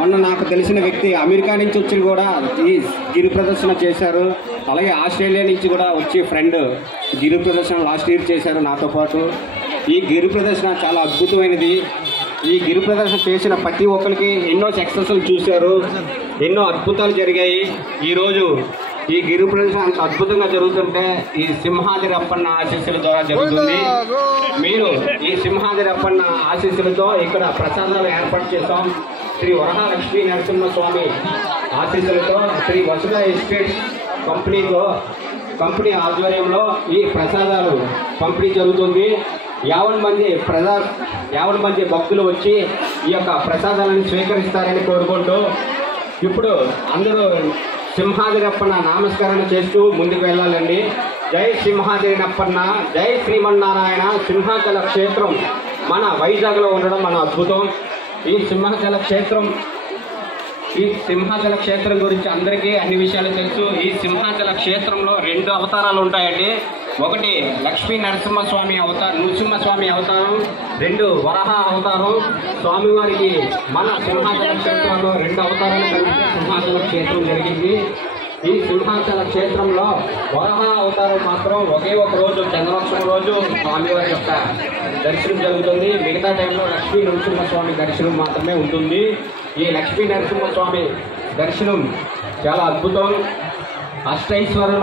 మొన్న నాకు తెలిసిన వ్యక్తి అమెరికా నుంచి వచ్చి కూడా ఈ గిరి ప్రదర్శన చేశారు. అలాగే ఆస్ట్రేలియా నుంచి కూడా వచ్చి ఫ్రెండ్ గిరి ప్రదర్శన లాస్ట్ ఇయర్ చేశారు నాతో పాటు. ఈ గిరి ప్రదర్శన చాలా అద్భుతమైనది. ఈ గిరి ప్రదర్శన చేసిన ప్రతి ఒక్కరికి ఎన్నో సక్సెస్లు చూశారు, ఎన్నో అద్భుతాలు జరిగాయి. ఈరోజు ఈ గిరి ప్రదర్శన అంత అద్భుతంగా జరుగుతుంటే ఈ సింహాద్రి అప్పన్న ఆశీస్సుల ద్వారా జరుగుతుంది. మీరు ఈ సింహాద్రి అప్పన్న ఆశీస్సులతో ఇక్కడ ప్రసాదాలు ఏర్పాటు చేశాం. శ్రీ వరహాలక్ష్మీ నరసింహస్వామి ఆశీస్సులతో శ్రీ వసుధ ఎస్టేట్స్ కంపెనీ ఆధ్వర్యంలో ఈ ప్రసాదాలు పంపిణీ జరుగుతుంది. 50 మంది భక్తులు వచ్చి ఈ యొక్క ప్రసాదాలను స్వీకరిస్తారని కోరుకుంటూ ఇప్పుడు అందరూ సింహాద్రినప్పన్న నామస్మరణ చేస్తూ ముందుకు వెళ్ళాలండి. జై సింహాద్రినప్పన్న, జై శ్రీమన్నారాయణ. సింహాచల క్షేత్రం మన వైజాగ్లో ఉండడం మన అద్భుతం. ఈ సింహాచల క్షేత్రం గురించి అందరికీ అన్ని విషయాలు తెలుసు. ఈ సింహాచల క్షేత్రంలో 2 అవతారాలు ఉంటాయండి. ఒకటి లక్ష్మీ నరసింహస్వామి నృసింహస్వామి అవతారం, 2 వరాహ అవతారం. స్వామివారికి మన సింహాచల క్షేత్రంలో 2 అవతారాలు కలిసి సింహాచల క్షేత్రం జరిగింది. ఈ సింహాచల క్షేత్రంలో వరాహ అవతారం మాత్రం ఒకే ఒక రోజు చంద్రలక్ష్మి రోజు స్వామివారి యొక్క దర్శనం జరుగుతుంది. మిగతా టైంలో లక్ష్మీ నరసింహస్వామి దర్శనం మాత్రమే ఉంటుంది. ఈ లక్ష్మీ నరసింహస్వామి దర్శనం చాలా అద్భుతం. అష్టైశ్వర్యులు